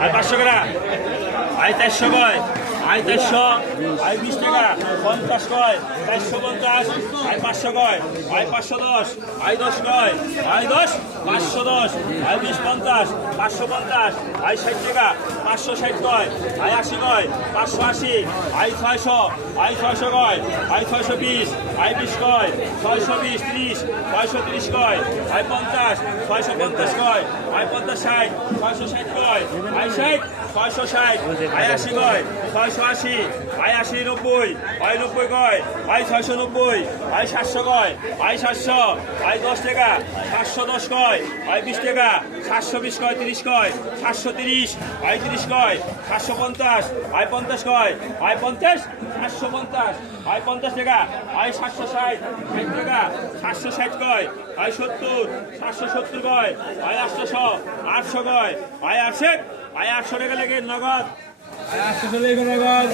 I 500 টাকা I 400 কয় I 400 I 20 টাকা 50 কয় 450 আই 500 কয় আই 510 আই 10 কয় আই 10 510 আই 20 50 550 আই 60 টাকা 560 কয় আই 80 কয় 580 আই 600 আই 600 কয় আই 620 আই 20 কয় 620 30 630 কয় আই 50 650 কয় আই 50 60 660 কয় আই 60 660 আই 80 কয় 680 আই 80 90 আই 90 কয় আই 690 আই 700 কয় আই 700 আই 10 টাকা 710 কয় আই 20 টাকা 720 কয় 30 কয় 730 আই 30 কয় 750 আই 50 কয় আই 50 750 আই 50 টাকা আই 760 60 টাকা 760 কয় আই 70 770 কয় আই 800 800 কয় আই 800 আই 800 টাকা লেগে নগদ আই 800 লেগে নগদ